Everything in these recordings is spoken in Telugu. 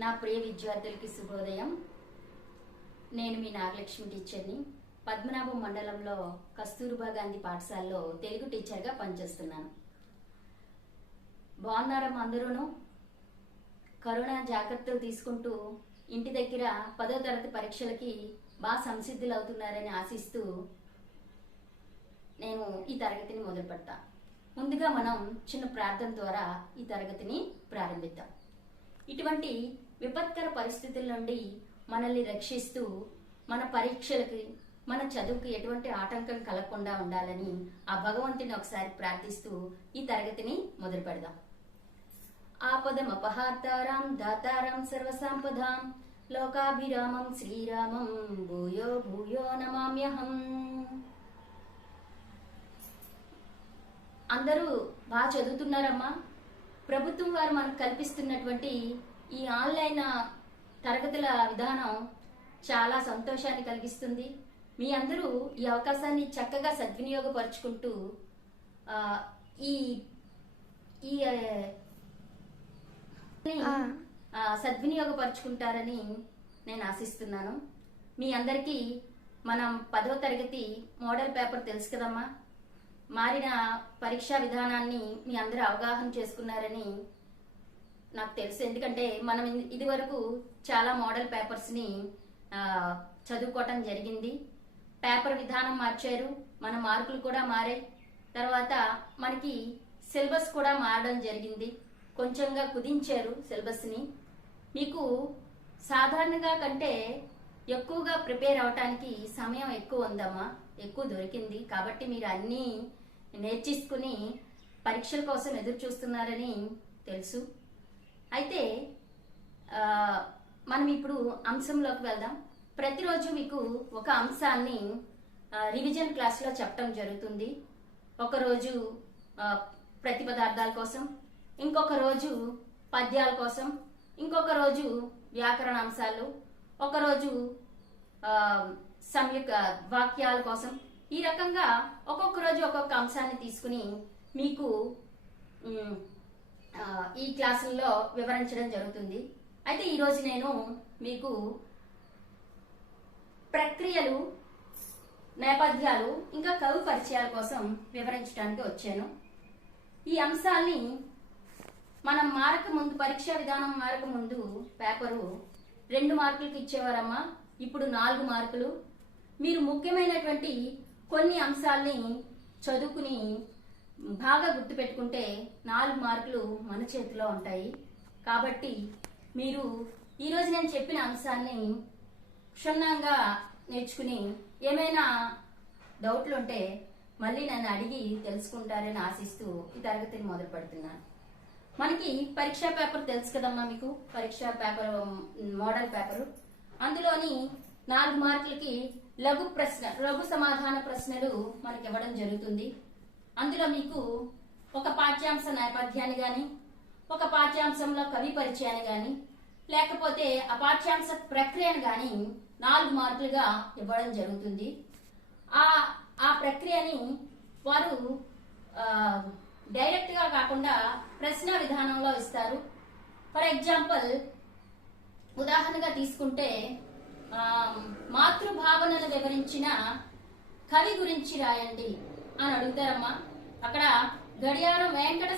నా ప్రియ విద్యార్థులకి శుభోదయం. నేను మీ నాగలక్ష్మి టీచర్ని. పద్మనాభం మండలంలో కస్తూర్బా గాంధీ పాఠశాలలో తెలుగు టీచర్గా పనిచేస్తున్నాను. బాగున్నారమ్మా అందరూను? కరోనా జాగ్రత్తలు తీసుకుంటూ ఇంటి దగ్గర 10వ తరగతి పరీక్షలకి బాగా సంసిద్ధులు అవుతున్నారని ఆశిస్తూ నేను ఈ తరగతిని మొదలు పెడతా. ముందుగా మనం చిన్న ప్రార్థన ద్వారా ఈ తరగతిని ప్రారంభిద్దాం. ఇటువంటి విపత్కర పరిస్థితుల నుండి మనల్ని రక్షిస్తూ మన పరీక్షలకి మన చదువుకి ఎటువంటి ఆటంకం కలగకుండా ఉండాలని ఆ భగవంతుని ఒకసారి ప్రార్థిస్తూ ఈ తరగతిని మొదలు పెడదాం. ఆపదం అపహార్తారాం దాతారాం సర్వసంపదాం లోకాభిరామం శ్రీరామం భూయో భూయో నమామ్యహం. అందరూ బాగా చదువుతున్నారమ్మా? ప్రభుత్వం వారు మనకు కల్పిస్తున్నటువంటి ఈ ఆన్లైన్ తరగతుల విధానం చాలా సంతోషాన్ని కలిగిస్తుంది. మీ అందరూ ఈ అవకాశాన్ని చక్కగా సద్వినియోగపరుచుకుంటూ ఈ ఈ సద్వినియోగపరుచుకుంటారని నేను ఆశిస్తున్నాను. మీ అందరికీ మనం 10వ తరగతి మోడల్ పేపర్ తెలుసు కదమ్మా. మారిన పరీక్షా విధానాన్ని మీ అందరూ అవగాహన చేసుకున్నారని నాకు తెలుసు. ఎందుకంటే మనం ఇది వరకు చాలా మోడల్ పేపర్స్ని చదువుకోవటం జరిగింది. పేపర్ విధానం మార్చారు, మన మార్కులు కూడా మారాయి. తర్వాత మనకి సిలబస్ కూడా మారడం జరిగింది. కొంచెంగా కుదించారు సిలబస్ని. మీకు సాధారణంగా కంటే ఎక్కువగా ప్రిపేర్ అవటానికి సమయం ఎక్కువ ఉందమ్మా, ఎక్కువ దొరికింది. కాబట్టి మీరు అన్నీ నేర్చేసుకుని పరీక్షల కోసం ఎదురు చూస్తున్నారని తెలుసు. అయితే మనం ఇప్పుడు అంశంలోకి వెళ్దాం. ప్రతిరోజు మీకు ఒక అంశాన్ని రివిజన్ క్లాస్లో చెప్పడం జరుగుతుంది. ఒకరోజు ప్రతిపదార్థాల కోసం, ఇంకొక రోజు పద్యాల కోసం, ఇంకొక రోజు వ్యాకరణ అంశాలు, ఒకరోజు సంయుక్త వాక్యాల కోసం. ఈ రకంగా ఒక్కొక్క రోజు ఒక్కొక్క అంశాన్ని తీసుకుని మీకు ఈ క్లాసుల్లో వివరించడం జరుగుతుంది. అయితే ఈరోజు నేను మీకు ప్రక్రియలు, నేపథ్యాలు, ఇంకా కవి పరిచయాల కోసం వివరించడానికి వచ్చాను. ఈ అంశాల్ని మనం మారక ముందు, పరీక్షా విధానం మారక ముందు పేపరు 2 మార్కులకి ఇచ్చేవారమ్మా. ఇప్పుడు 4 మార్కులు. మీరు ముఖ్యమైనటువంటి కొన్ని అంశాల్ని చదువుకుని బాగా గుర్తుపెట్టుకుంటే 4 మార్కులు మన చేతిలో ఉంటాయి. కాబట్టి మీరు ఈరోజు నేను చెప్పిన అంశాన్ని క్షుణ్ణంగా నేర్చుకుని ఏమైనా డౌట్లు ఉంటే మళ్ళీ నన్ను అడిగి తెలుసుకుంటారని ఆశిస్తూ ఈ తరగతిని మొదలు పెడుతున్నాను. మనకి పరీక్షా పేపర్ తెలుసు కదమ్మా మీకు. పరీక్షా పేపర్ మోడల్ పేపరు, అందులోని 4 మార్కులకి లఘు సమాధాన ప్రశ్నలు మనకి ఇవ్వడం జరుగుతుంది. అందులో మీకు ఒక పాఠ్యాంశ నేపథ్యాన్ని గాని, ఒక పాఠ్యాంశంలో కవి పరిచయాన్ని గాని, లేకపోతే ఆ పాఠ్యాంశ ప్రక్రియను గాని 4 మార్కులుగా ఇవ్వడం జరుగుతుంది. ఆ ప్రక్రియని వారు డైరెక్ట్ గా కాకుండా ప్రశ్న విధానంలో ఇస్తారు. ఫర్ ఎగ్జాంపుల్, ఉదాహరణగా తీసుకుంటే మాతృభావనను వివరించిన కవి గురించి రాయండి అని అడుగుతారమ్మా. అక్కడ గడియారం వెంకట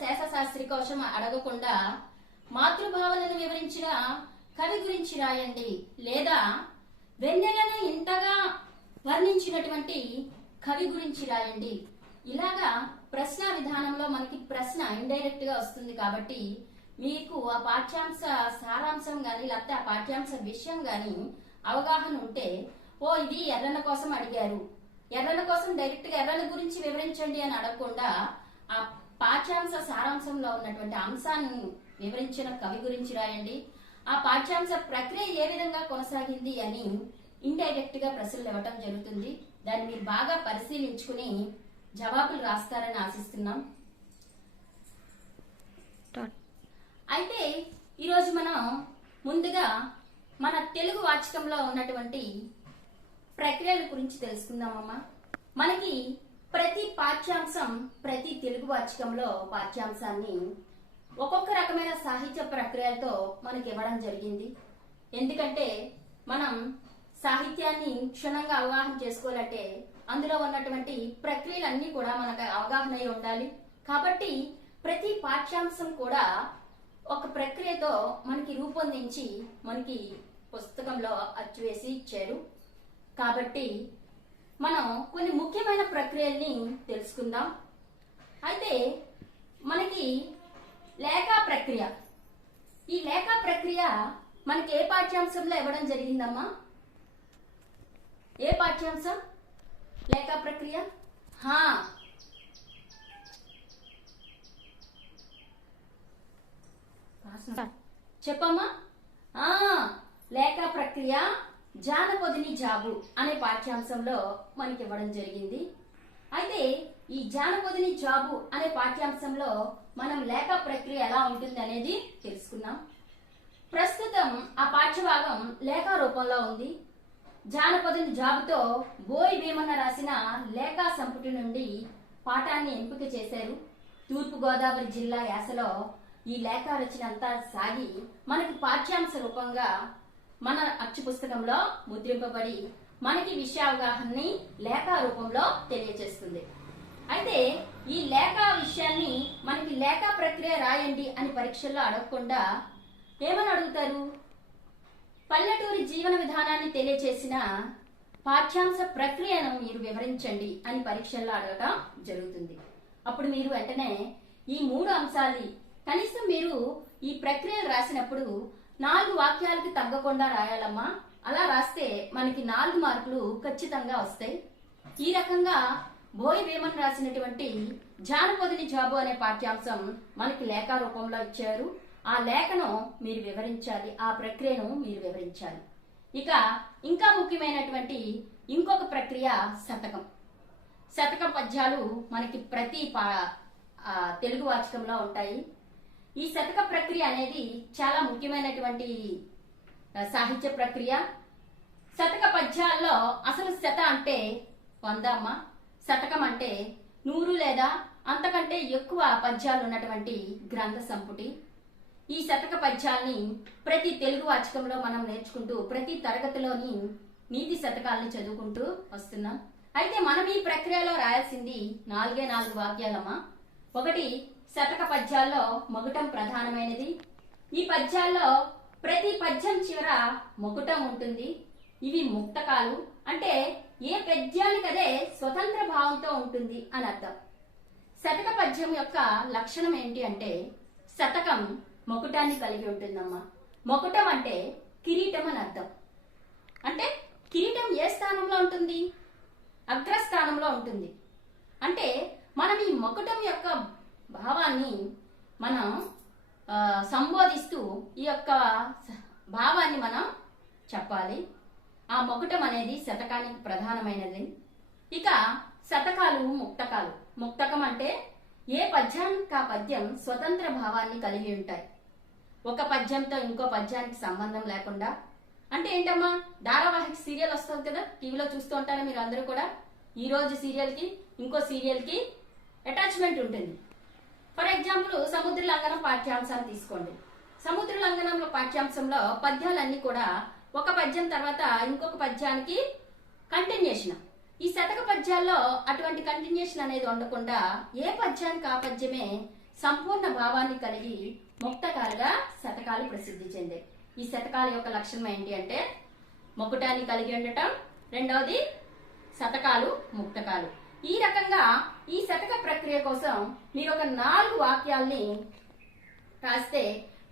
శేషశాస్త్రి కోసం అడగకుండా మాతృభావనను వివరించిన కవి గురించి రాయండి, లేదా వెన్నెలను ఇంతగా వర్ణించినటువంటి కవి గురించి రాయండి. ఇలాగా ప్రశ్న విధానంలో మనకి ప్రశ్న ఇండైరెక్ట్ గా వస్తుంది. కాబట్టి మీకు ఆ పాఠ్యాంశ సారాంశం గాని, లేకపోతే ఆ పాఠ్యాంశ విషయం గాని అవగాహన ఉంటే, ఇది ఎర్రన్న కోసం అడిగారు, ఎర్రన్న కోసం డైరెక్ట్ గా ఎర్రన్న గురించి వివరించండి అని అడగకుండా ఆ పాఠ్యాంశ సారాంశంలో ఉన్నటువంటి అంశాన్ని వివరించిన కవి గురించి రాయండి, ఆ పాఠ్యాంశ ప్రక్రియ ఏ విధంగా కొనసాగింది అని ఇండైరెక్ట్ గా ప్రశ్నలు ఇవ్వటం జరుగుతుంది. దాన్ని మీరు బాగా పరిశీలించుకుని జవాబులు రాస్తారని ఆశిస్తున్నాం. అయితే ఈరోజు మనం ముందుగా మన తెలుగు వాచకంలో ఉన్నటువంటి ప్రక్రియల గురించి తెలుసుకుందామమ్మా. మనకి ప్రతి పాఠ్యాంశం, ప్రతి తెలుగు వాచకంలో పాఠ్యాంశాన్ని ఒక్కొక్క రకమైన సాహిత్య ప్రక్రియలతో మనకి ఇవ్వడం జరిగింది. ఎందుకంటే మనం సాహిత్యాన్ని క్షుణ్ణంగా అవగాహన చేసుకోవాలంటే అందులో ఉన్నటువంటి ప్రక్రియలన్నీ కూడా మనకు అవగాహన అయి ఉండాలి. కాబట్టి ప్రతి పాఠ్యాంశం కూడా ఒక ప్రక్రియతో మనకి రూపొందించి మనకి పుస్తకంలో అచ్చువేసి ఇచ్చారు. కాబట్టి మనం కొన్ని ముఖ్యమైన ప్రక్రియల్ని తెలుసుకుందాం. అయితే మనకి లేఖా ప్రక్రియ, ఈ లేఖా ప్రక్రియ మనకి ఏ పాఠ్యాంశంలో ఇవ్వడం జరిగిందమ్మా? ఏ పాఠ్యాంశం లేఖా ప్రక్రియ? చెప్పమ్మా. లేఖా ప్రక్రియ జానపదుని జాబు అనే పాఠ్యాంశంలో మనకి ఇవ్వడం జరిగింది. అయితే ఈ జానపదుని జాబు అనే పాఠ్యాంశంలో మనం లేఖా ప్రక్రియ ఎలా ఉంటుంది అనేది తెలుసుకున్నాం. ప్రస్తుతం ఆ పాఠ్యభాగం లేఖా రూపంలో ఉంది. జానపదుని జాబుతో బోయి భీమన్న రాసిన లేఖా సంపుటి నుండి పాఠాన్ని ఎంపిక చేశారు. తూర్పు గోదావరి జిల్లా యాసలో ఈ లేఖా రచన అంతా సాగి మనకి పాఠ్యాంశ రూపంగా మన అచ్చు పుస్తకంలో ముద్రింపబడి మనకి విషయావగాహనని లేఖా రూపంలో తెలియజేస్తుంది. అయితే ఈ లేఖా విషయాన్ని మనకి లేఖా ప్రక్రియ రాయండి అని పరీక్షల్లో అడగకుండా ఏమని అడుగుతారు? పల్లెటూరి జీవన విధానాన్ని తెలియచేసిన పాఠ్యాంశ ప్రక్రియను మీరు వివరించండి అని పరీక్షల్లో అడగటం జరుగుతుంది. అప్పుడు మీరు వెంటనే ఈ 3 అంశాలు కనీసం మీరు ఈ ప్రక్రియలు రాసినప్పుడు 4 వాక్యాలకి తగ్గకుండా రాయాలమ్మా. అలా రాస్తే మనకి 4 మార్కులు ఖచ్చితంగా వస్తాయి. ఈ రకంగా బోయి భీమన్ రాసినటువంటి జానపదుని జాబు అనే పాఠ్యాంశం మనకి లేఖా రూపంలో ఇచ్చారు. ఆ లేఖను మీరు వివరించాలి, ఆ ప్రక్రియను మీరు వివరించాలి. ఇక ఇంకా ముఖ్యమైనటువంటి ఇంకొక ప్రక్రియ శతకం. శతకం పద్యాలు మనకి ప్రతి తెలుగు వాచకంలో ఉంటాయి. ఈ శతక ప్రక్రియ అనేది చాలా ముఖ్యమైనటువంటి సాహిత్య ప్రక్రియ. శతక పద్యాల్లో అసలు శత అంటే 100 అమ్మ, శతకం అంటే 100 లేదా అంతకంటే ఎక్కువ పద్యాలు ఉన్నటువంటి గ్రంథ సంపుటి. ఈ శతక పద్యాల్ని ప్రతి తెలుగు వాచకంలో మనం నేర్చుకుంటూ ప్రతి తరగతిలోని నీతి శతకాలను చదువుకుంటూ వస్తున్నాం. అయితే మనం ఈ ప్రక్రియలో రాయాల్సింది 4 వాక్యాలమ్మా. ఒకటి, శతక పద్యాల్లో మొగుటం ప్రధానమైనది. ఈ పద్యాల్లో ప్రతి పద్యం చివర మొగుటం ఉంటుంది. ఇవి ముక్తకాలు, అంటే ఏ పద్యానికదే స్వతంత్ర భావంతో ఉంటుంది అని అర్థం. శతక పద్యం యొక్క లక్షణం ఏంటి అంటే శతకం మొకుటాన్ని కలిగి ఉంటుందమ్మా. మొకుటం అంటే కిరీటం అని అర్థం. అంటే కిరీటం ఏ స్థానంలో ఉంటుంది? అగ్రస్థానంలో ఉంటుంది. అంటే మనం ఈ మొకుటం యొక్క భావాన్ని మనం సంబోధిస్తూ ఈ యొక్క భావాన్ని మనం చెప్పాలి. ఆ మొకుటం అనేది శతకానికి ప్రధానమైనది. ఇక శతకాలు, ముక్తకాలు. ముక్తకం అంటే ఏ పద్యానికి ఆ పద్యం స్వతంత్ర భావాన్ని కలిగి ఉంటాయి. ఒక పద్యంతో ఇంకో పద్యానికి సంబంధం లేకుండా. అంటే ఏంటమ్మా, ధారావాహిక సీరియల్ వస్తుంది కదా, టీవీలో చూస్తూ ఉంటారా మీరు అందరూ కూడా. ఈ రోజు సీరియల్కి ఇంకో సీరియల్కి అటాచ్మెంట్ ఉంటుంది. ఫర్ ఎగ్జాంపుల్ సముద్ర లంఘనం పాఠ్యాంశాన్ని తీసుకోండి. సముద్ర లంఘనంలో పాఠ్యాంశంలో పద్యాలన్నీ కూడా ఒక పద్యం తర్వాత ఇంకొక పద్యానికి కంటిన్యూషన్. ఈ శతక పద్యాల్లో అటువంటి కంటిన్యూషన్ అనేది ఉండకుండా ఏ పద్యానికి ఆ పద్యమే సంపూర్ణ భావాన్ని కలిగి ముక్తకాలుగా శతకాలు ప్రసిద్ధి చెందాయి. ఈ శతకాల యొక్క లక్షణం ఏంటి అంటే మొకుటాన్ని కలిగి ఉండటం, రెండవది శతకాలు, ముక్తకాలు. ఈ రకంగా ఈ శతక ప్రక్రియ కోసం మీరు ఒక 4 వాక్యాల్ని రాస్తే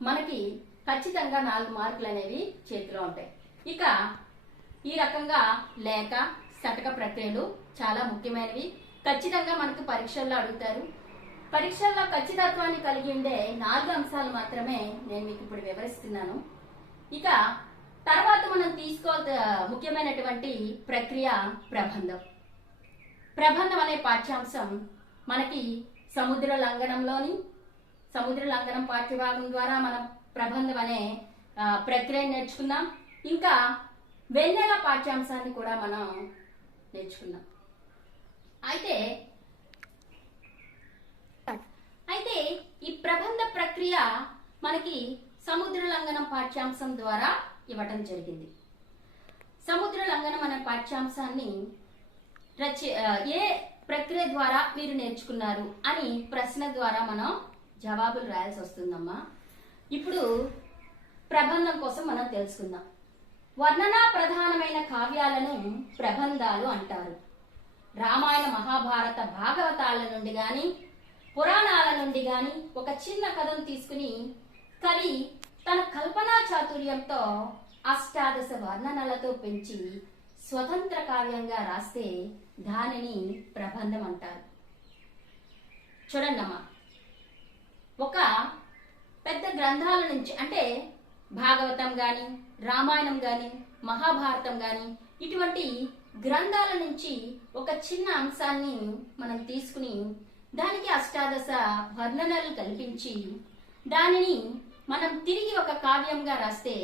మనకి ఖచ్చితంగా 4 మార్కులు అనేవి చేతిలో ఉంటాయి. ఇక ఈ రకంగా లేఖ, శతక ప్రక్రియలు చాలా ముఖ్యమైనవి. ఖచ్చితంగా మనకు పరీక్షల్లో అడుగుతారు. పరీక్షల్లో ఖచ్చితత్వాన్ని కలిగి ఉండే 4 అంశాలు మాత్రమే నేను మీకు ఇప్పుడు వివరిస్తున్నాను. ఇక తర్వాత మనం ముఖ్యమైనటువంటి ప్రక్రియ ప్రబంధం. ప్రబంధం అనే పాఠ్యాంశం మనకి సముద్ర లంఘనం పాఠ్యభాగం ద్వారా మనం ప్రబంధం అనే ప్రక్రియను నేర్చుకున్నాం. ఇంకా వెన్నెల పాఠ్యాంశాన్ని కూడా మనం నేర్చుకున్నాం. అయితే అయితే ఈ ప్రబంధ ప్రక్రియ మనకి సముద్ర లంఘనం పాఠ్యాంశం ద్వారా ఇవ్వటం జరిగింది. సముద్ర లంఘనం అనే పాఠ్యాంశాన్ని ఏ ప్రక్రియ ద్వారా మీరు నేర్చుకున్నారు అని ప్రశ్న ద్వారా మనం జవాబులు రాయాల్సి వస్తుందమ్మా. ఇప్పుడు ప్రబంధం కోసం మనం తెలుసుకుందాం. వర్ణనా ప్రధానమైన కావ్యాలను ప్రబంధాలు అంటారు. రామాయణ మహాభారత భాగవతాల నుండి గాని పురాణాల నుండి గాని ఒక చిన్న కథను తీసుకుని కవి తన కల్పనా చాతుర్యంతో అష్టాదశ వర్ణనలతో పెంచి స్వతంత్ర కావ్యంగా రాస్తే దానిని ప్రబంధం అంటారు. చూడండమ్మా, ఒక పెద్ద గ్రంథాల నుంచి అంటే భాగవతం గాని రామాయణం గాని మహాభారతం గాని ఇటువంటి గ్రంథాల నుంచి ఒక చిన్న అంశాన్ని మనం తీసుకుని దానికి అష్టాదశ వర్ణనలు కల్పించి దానిని మనం తిరిగి ఒక కావ్యంగా రాస్తే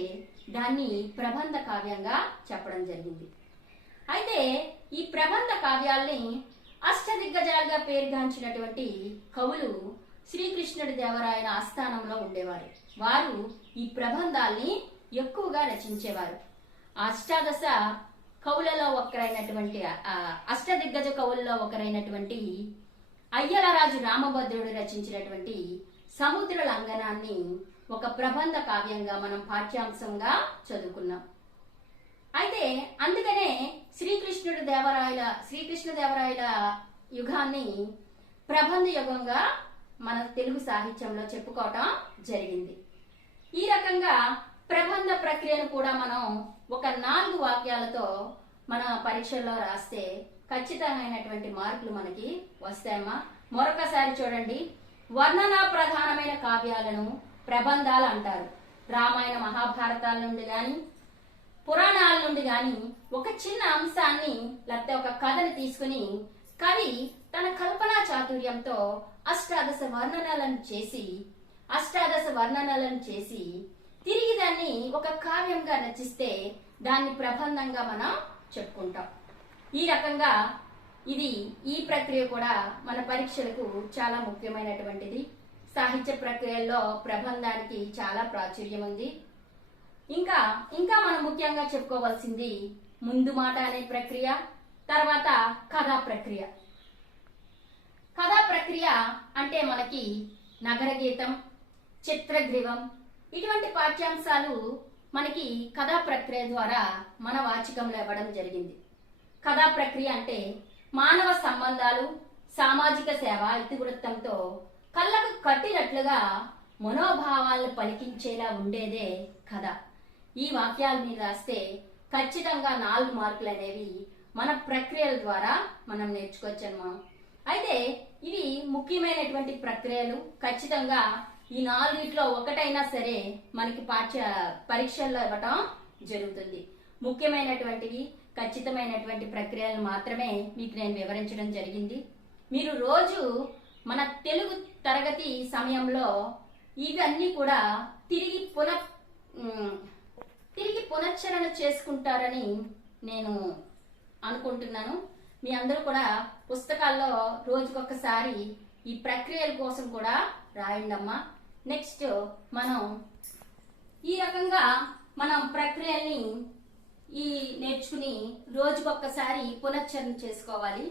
దాన్ని ప్రబంధ కావ్యంగా చెప్పడం జరిగింది. అయితే ఈ ప్రబంధ కావ్యాల్ని అష్టదిగ్గజాలుగా పేరుగాంచినటువంటి కవులు శ్రీకృష్ణుడి దేవరాయల ఆస్థానంలో ఉండేవారు. వారు ఈ ప్రబంధాల్ని ఎక్కువగా రచించేవారు. అష్టాదశ కవులలో ఒకరైనటువంటి అష్టదిగ్గజ కవుల్లో ఒకరైనటువంటి అయ్యలరాజు రామభద్రుడు రచించినటువంటి సముద్ర లంఘనాన్ని ఒక ప్రబంధ కావ్యంగా మనం పాఠ్యాంశంగా చదువుకున్నాం. అయితే అందుకనే శ్రీకృష్ణ దేవరాయల యుగాన్ని ప్రబంధ యుగంగా మన తెలుగు సాహిత్యంలో చెప్పుకోవటం జరిగింది. ఈ రకంగా ప్రబంధ ప్రక్రియను కూడా మనం ఒక 4 వాక్యాలతో మన పరీక్షల్లో రాస్తే ఖచ్చితమైనటువంటి మార్కులు మనకి వస్తాయమ్మా. మరొకసారి చూడండి, వర్ణనా ప్రధానమైన కావ్యాలను ప్రబంధాలు అంటారు. రామాయణ మహాభారతాల నుండి గాని పురాణాల నుండి గాని ఒక చిన్న అంశాన్ని లేకపోతే ఒక కథని తీసుకుని కవి తన కల్పనా చాతుర్యంతో అష్టాదశ వర్ణనలను చేసి తిరిగి దాన్ని ఒక కావ్యంగా రచిస్తే దాన్ని ప్రబంధంగా మనం చెప్పుకుంటాం. ఈ రకంగా ఈ ప్రక్రియ కూడా మన పరీక్షలకు చాలా ముఖ్యమైనటువంటిది. సాహిత్య ప్రక్రియల్లో ప్రబంధానికి చాలా ప్రాచుర్యం ఉంది. ఇంకా మనం ముఖ్యంగా చెప్పుకోవాల్సింది ముందు మాట అనే ప్రక్రియ, తర్వాత కథా ప్రక్రియ. కథా ప్రక్రియ అంటే మనకి నగర గీతం, చిత్రగ్రీవం ఇటువంటి పాఠ్యాంశాలు మనకి కథా ప్రక్రియ ద్వారా మన వాచికంలో ఇవ్వడం జరిగింది. కథా ప్రక్రియ అంటే మానవ సంబంధాలు, సామాజిక సేవ ఇతివృత్తంతో కళ్ళకు కట్టినట్లుగా మనోభావాలను పలికించేలా ఉండేదే కథ. ఈ వాక్యాల మీద రాస్తే ఖచ్చితంగా 4 మార్కులు అనేవి మన ప్రక్రియల ద్వారా మనం నేర్చుకోవచ్చమ్మా. అయితే ఇవి ముఖ్యమైనటువంటి ప్రక్రియలు. ఖచ్చితంగా ఈ 4 ఒకటైనా సరే మనకి పరీక్షల్లో ఇవ్వటం జరుగుతుంది. ముఖ్యమైనటువంటివి ఖచ్చితమైనటువంటి ప్రక్రియలను మాత్రమే మీకు నేను వివరించడం జరిగింది. మీరు రోజు మన తెలుగు తరగతి సమయంలో ఇవన్నీ కూడా తిరిగి పునశ్చరణ చేసుకుంటారని నేను అనుకుంటున్నాను. మీ అందరూ కూడా పుస్తకాల్లో రోజుకొకసారి ఈ ప్రక్రియల కోసం కూడా రాయండమ్మా. నెక్స్ట్ మనం ఈ రకంగా మనం ప్రక్రియల్ని నేర్చుకుని రోజుకొకసారి పునశ్చరణ చేసుకోవాలి.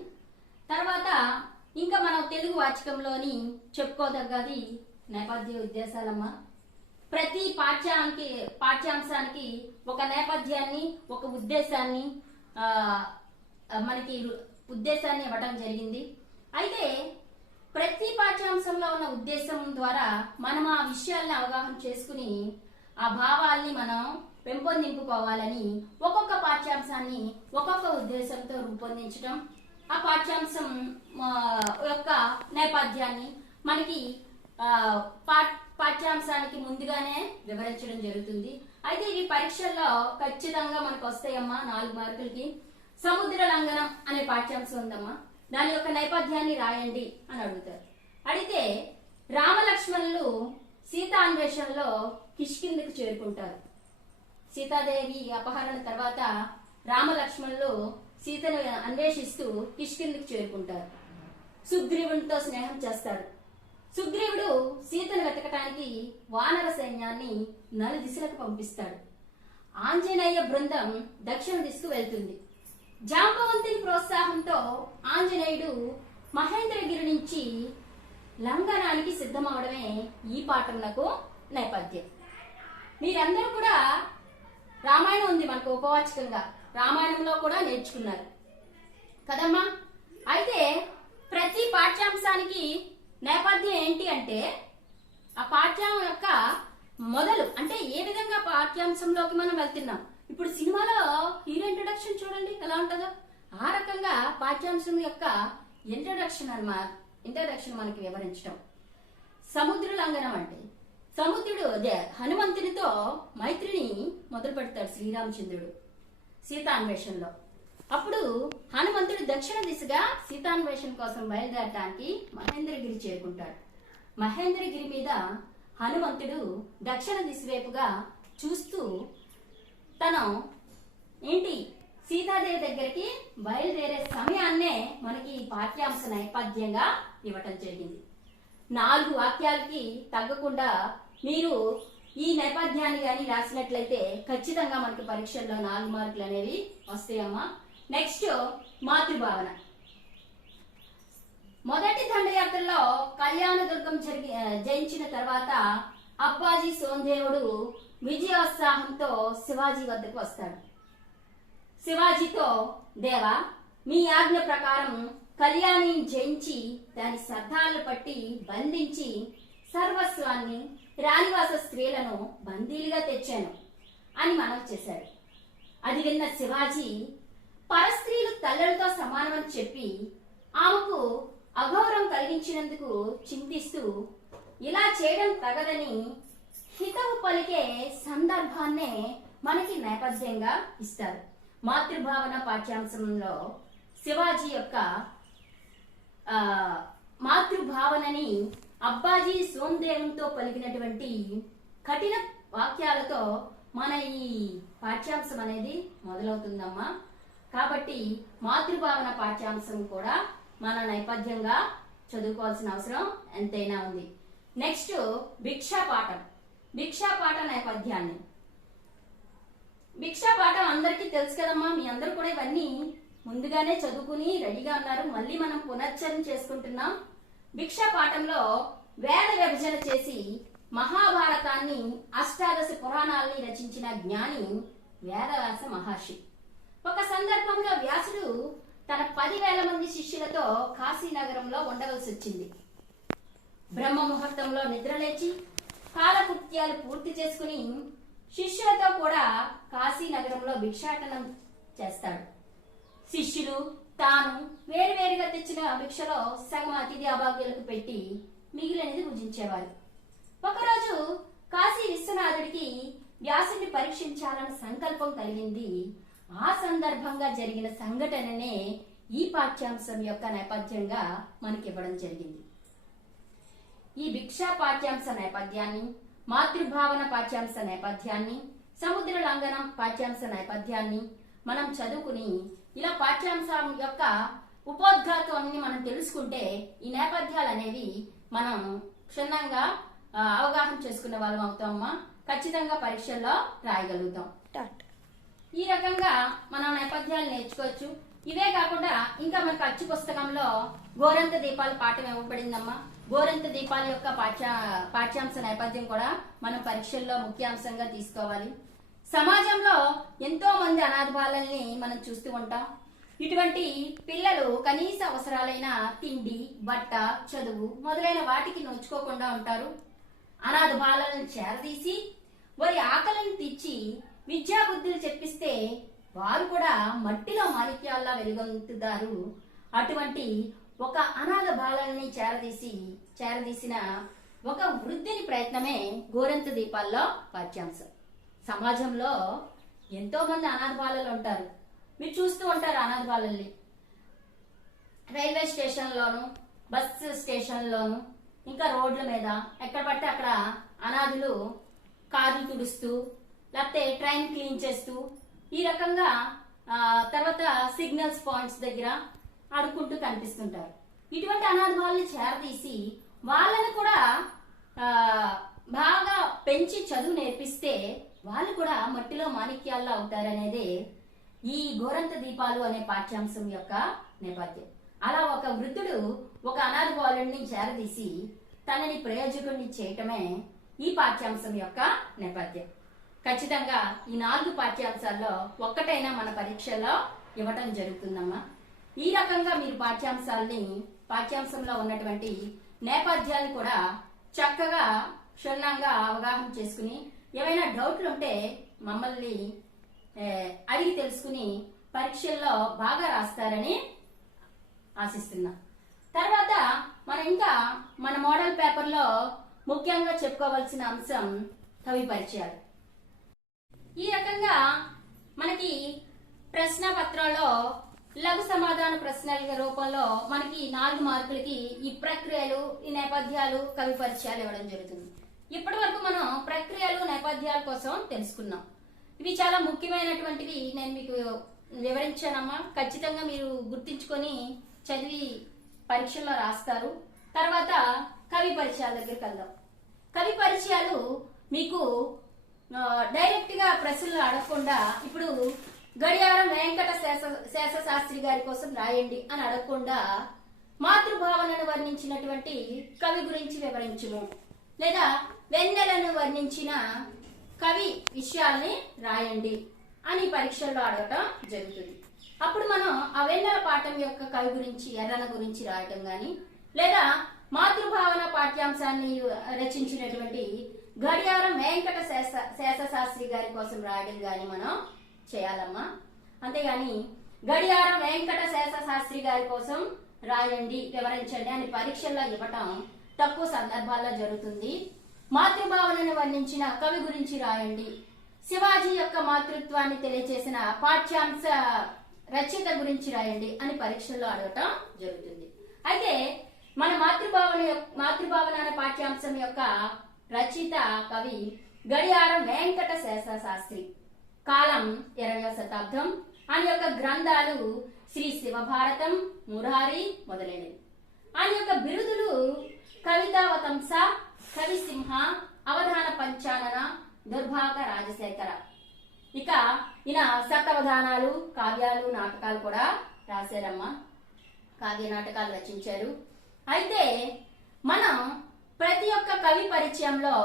తర్వాత ఇంకా మనం తెలుగు వాచకంలోని చెప్పుకోదగ్గది నేపథ్య ఉద్దేశాలమ్మా. ప్రతి పాఠ్యాంశానికి ఒక నేపథ్యాన్ని, ఒక ఉద్దేశాన్ని ఇవ్వడం జరిగింది. అయితే ప్రతి పాఠ్యాంశంలో ఉన్న ఉద్దేశం ద్వారా మనం ఆ విషయాల్ని అవగాహన చేసుకుని ఆ భావాల్ని మనం పెంపొందింపుకోవాలని ఒక్కొక్క పాఠ్యాంశాన్ని ఒక్కొక్క ఉద్దేశంతో రూపొందించడం, ఆ పాఠ్యాంశం యొక్క నేపథ్యాన్ని మనకి పాఠ్యాంశానికి ముందుగానే వివరించడం జరుగుతుంది. అయితే ఇవి పరీక్షల్లో ఖచ్చితంగా మనకు వస్తాయమ్మా 4 మార్కులకి. సముద్ర లంఘనం అనే పాఠ్యాంశం ఉందమ్మా, దాని యొక్క నేపథ్యాన్ని రాయండి అని అడుగుతారు. అడిగితే రామలక్ష్మణులు సీతాన్వేషణలో కిష్కిందకు చేరుకుంటారు. సీతాదేవి అపహరణ తర్వాత రామలక్ష్మణులు సీతను అన్వేషిస్తూ కిష్కిందకు చేరుకుంటారు. సుగ్రీవునితో స్నేహం చేస్తాడు. సుగ్రీవుడు సీతను వెతకటానికి వానర సైన్యాన్ని నలుదిశలకు పంపిస్తాడు. ఆంజనేయ బృందం దక్షిణ దిశకు వెళ్తుంది. జాంబవంతుని ప్రోత్సాహంతో ఆంజనేయుడు మహేంద్రగిరి నుంచి లంఘనానికి సిద్ధమవడమే ఈ పాఠమునకు నేపథ్యం. మీరందరూ కూడా రామాయణం ఉంది మనకు ఉపవాచకంగా, రామాయణంలో కూడా నేర్చుకున్నారు కదమ్మా. అయితే ప్రతి పాఠ్యాంశానికి నేపథ్యం ఏంటి అంటే ఆ పాఠ్యం యొక్క మొదలు, అంటే ఏ విధంగా పాఠ్యాంశంలోకి మనం వెళ్తున్నాం. ఇప్పుడు సినిమాలో హీరో ఇంట్రొడక్షన్ చూడండి ఎలా ఉంటుందో, ఆ రకంగా పాఠ్యాంశం యొక్క ఇంట్రొడక్షన్ ఇంట్రొడక్షన్ మనకి వివరించడం. సముద్ర లంఘనం అంటే సముద్రుడు అదే హనుమంతునితో మైత్రిని మొదలు పెడతాడు శ్రీరామచంద్రుడు సీతాన్వేషణలో. అప్పుడు హనుమంతుడు దక్షిణ దిశగా సీతాన్వేషణ కోసం బయలుదేరడానికి మహేంద్రగిరి చేరుకుంటాడు. మహేంద్రగిరి మీద హనుమంతుడు దక్షిణ దిశ వైపుగా చూస్తూ తను సీతాదేవి దగ్గరికి బయలుదేరే సమయాన్నే మనకి పాఠ్యాంశ నేపథ్యంగా ఇవ్వటం జరిగింది. 4 వాక్యాలకి తగ్గకుండా మీరు ఈ నేపథ్యాన్ని కానీ రాసినట్లయితే ఖచ్చితంగా మనకి పరీక్షల్లో 4 మార్కులు అనేవి వస్తాయమ్మా. నెక్స్ట్ మాతృభావన. మొదటి దండయాత్రలో కళ్యాణదుర్గం జయించిన తర్వాత అప్పాజీ సోందేవుడు విజయోత్సాహంతో శివాజీ వద్దకు వస్తాడు. శివాజీతో, దేవా, మీ ఆజ్ఞ ప్రకారం కళ్యాణిని జయించి దాని సర్దాలను పట్టి బంధించి సర్వస్వాన్ని రాణివాస స్త్రీలను బందీలుగా తెచ్చాను అని మనవి చేశాడు. అది విన్న శివాజీ పరస్త్రీలు తల్లులతో సమానమని చెప్పి ఆమెకు అగౌరవం కలిగించినందుకు చింతిస్తూ ఇలా చేయడం తగదని హితవు పలికే సందర్భాన్నే మనకి నేపథ్యంగా ఇస్తారు. మాతృభావన పాఠ్యాంశంలో శివాజీ యొక్క మాతృభావనని అబ్బాజీ సోమదేవంతో పలికినటువంటి కఠిన వాక్యాలతో మన ఈ పాఠ్యాంశం అనేది మొదలవుతుందమ్మా. కాబట్టి మాతృభావన పాఠ్యాంశం కూడా మన నేపథ్యంగా చదువుకోవాల్సిన అవసరం ఎంతైనా ఉంది. నెక్స్ట్ భిక్షాపాఠం. భిక్షాపాఠ నేపథ్యాన్ని, భిక్షాపాఠం అందరికీ తెలుసు కదమ్మా. మీ అందరూ కూడా ఇవన్నీ ముందుగానే చదువుకుని రెడీగా ఉన్నారు. మళ్ళీ మనం పునశ్చరణ చేసుకుంటున్నాం. భిక్షా పాఠంలో వేద విభజన చేసి మహాభారతాన్ని, అష్టాదశ పురాణాలని రచించిన జ్ఞాని వేదవ్యాస మహర్షి. ఒక సందర్భంలో వ్యాసుడు తన 10,000 మంది శిష్యులతో కాశీనగరంలో ఉండవలసి వచ్చింది. బ్రహ్మ ముహూర్తంలో నిద్రలేచి కాలకృత్యాలు పూర్తి చేసుకుని శిష్యులతో కూడా కాశీనగరంలో భిక్షాటనం చేస్తాడు. శిష్యులు తాను వేరువేరుగా తెచ్చిన భిక్షలో సగం అతిథి అభాగ్యులకు పెట్టి మిగిలినది భుజించేవారు. ఒకరోజు కాశీ విశ్వనాథుడికి వ్యాసుని పరీక్షించాలన్న సంకల్పం కలిగింది. ఆ సందర్భంగా జరిగిన సంఘటననే ఈ పాఠ్యాంశం యొక్క నేపథ్యంగా మనకి ఇవ్వడం జరిగింది. ఈ భిక్షా పాఠ్యాంశ నేపథ్యాన్ని, మాతృభావన పాఠ్యాంశ నేపథ్యాన్ని, సముద్ర లంఘనం పాఠ్యాంశ నేపథ్యాన్ని మనం చదువుకుని ఇలా పాఠ్యాంశం యొక్క ఉపోద్ఘాతాన్ని మనం తెలుసుకుంటే ఈ నేపథ్యాలు అనేవి మనం క్షుణ్ణంగా అవగాహన చేసుకునే వాళ్ళం అవుతామమ్మా. ఖచ్చితంగా పరీక్షల్లో రాయగలుగుతాం. ఈ రకంగా మనం నేపథ్యాలు నేర్చుకోవచ్చు. ఇవే కాకుండా ఇంకా మనకు అచ్చు పుస్తకంలో గోరంత దీపాల పాఠం ఇవ్వబడిందమ్మా. గోరంత దీపాల యొక్క పాఠ్యాంశ నేపథ్యం కూడా మనం పరీక్షల్లో ముఖ్యాంశంగా తీసుకోవాలి. సమాజంలో ఎంతో మంది అనాథ బాలల్ని మనం చూస్తూ ఉంటాం. ఇటువంటి పిల్లలు కనీస అవసరాలైన తిండి, బట్ట, చదువు మొదలైన వాటికి నోచుకోకుండా ఉంటారు. అనాథ బాలలను చేరదీసి వారి ఆకలిని తీర్చి విద్యా బుద్ధులు చెప్పిస్తే వారు కూడా మట్టిలో మాణిక్యాల్లా వెలుగొందుతారు. అటువంటి ఒక అనాథ బాలల్ని చేరదీసిన ఒక వృద్ధిని ప్రయత్నమే గోరంత దీపాల్లో పాఠ్యాంశం. సమాజంలో ఎంతో మంది అనాథ బాలలు ఉంటారు. మీరు చూస్తూ ఉంటారు అనాథ బాలల్ని రైల్వే స్టేషన్లోను, బస్సు స్టేషన్లోను, ఇంకా రోడ్ల మీద ఎక్కడ పడితే అక్కడ అనాథులు కార్లు తుడుస్తూ లేకపోతే ట్రైన్ క్లీన్ చేస్తూ ఈ రకంగా తర్వాత సిగ్నల్స్ పాయింట్స్ దగ్గర ఆడుకుంటూ కనిపిస్తుంటారు. ఇటువంటి అనాథ బాలని చేరదీసి వాళ్ళని కూడా ఆ, బాగా పెంచి చదువు నేర్పిస్తే వాళ్ళు కూడా మట్టిలో మాణిక్యాల్లో అవుతారనేదే ఈ గోరంత దీపాలు అనే పాఠ్యాంశం యొక్క నేపథ్యం. అలా ఒక వృద్ధుడు ఒక అనాథ బాలుడిని చేరదీసి తనని ప్రయోజకుడిని చేయటమే ఈ పాఠ్యాంశం యొక్క నేపథ్యం. ఖచ్చితంగా ఈ 4 పాఠ్యాంశాల్లో ఒక్కటైనా మన పరీక్షల్లో ఇవ్వటం జరుగుతుందమ్మా. ఈ రకంగా మీరు పాఠ్యాంశంలో ఉన్నటువంటి నేపథ్యాన్ని కూడా చక్కగా క్షుణ్ణంగా అవగాహన చేసుకుని ఏవైనా డౌట్లు ఉంటే మమ్మల్ని అడిగి తెలుసుకుని పరీక్షల్లో బాగా రాస్తారని ఆశిస్తున్నా. తర్వాత మన మోడల్ పేపర్లో ముఖ్యంగా చెప్పుకోవాల్సిన అంశం కవి పరిచయాలు. ఈ రకంగా మనకి ప్రశ్న పత్రంలో లఘు సమాధాన ప్రశ్నల రూపంలో మనకి 4 మార్కులకి ఈ ప్రక్రియలు, ఈ నేపథ్యాలు, కవి పరిచయాలు ఇవ్వడం జరుగుతుంది. ఇప్పటి వరకు మనం ప్రక్రియలు, నేపథ్యాల కోసం తెలుసుకున్నాం. ఇవి చాలా ముఖ్యమైనటువంటివి. నేను మీకు వివరించానమ్మా. ఖచ్చితంగా మీరు గుర్తించుకొని చదివి పరీక్షల్లో రాస్తారు. తర్వాత కవి పరిచయాల దగ్గరికి వెళ్దాం. కవి పరిచయాలు మీకు డైరెక్ట్ గా ప్రశ్నలు అడగకుండా, ఇప్పుడు గడియారం వెంకట శేష శాస్త్రి గారి కోసం రాయండి అని అడగకుండా మాతృభావనను వర్ణించినటువంటి కవి గురించి వివరించుము, లేదా వెన్నెలను వర్ణించిన కవి విషయాల్ని రాయండి అని పరీక్షల్లో అడగటం జరుగుతుంది. అప్పుడు మనం ఆ వెన్నెల పాఠం యొక్క కవి గురించి, ఎర్రన గురించి రాయటం గాని, లేదా మాతృభావన పాఠ్యాంశాన్ని రచించినటువంటి గడియారం వెంకట శేష శాస్త్రి గారి కోసం రాయడం గాని మనం చేయాలమ్మా. అంతేగాని గడియారం వెంకట శేష శాస్త్రి గారి కోసం రాయండి, వివరించండి అని పరీక్షల్లో ఇవ్వటం తక్కువ సందర్భాల్లో జరుగుతుంది. మాతృభావనను వర్ణించిన కవి గురించి రాయండి, శివాజీ యొక్క మాతృత్వాన్ని తెలియచేసిన పాఠ్యాంశ రచయిత గురించి రాయండి అని పరీక్షల్లో అడగటం జరుగుతుంది. అయితే మన మాతృభావన అనే పాఠ్యాంశం యొక్క రచయిత కవి గడియారం వెంకట శేష శాస్త్రి. కాలం 20వ శతాబ్దం. ఆయన యొక్క గ్రంథాలు శ్రీ శివభారతం, మురారి మొదలైనవి. ఆయన యొక్క బిరుదులు కవితావతంస, కవి సింహ, అవధాన పంచానన, దుర్భాగ రాజశేఖర. ఇక ఈయన శతవధానాలు, కావ్యాలు, నాటకాలు కూడా రాశారమ్మా. కావ్య నాటకాలు రచించారు. అయితే మనం ప్రతి ఒక్క కవి పరిచయంలో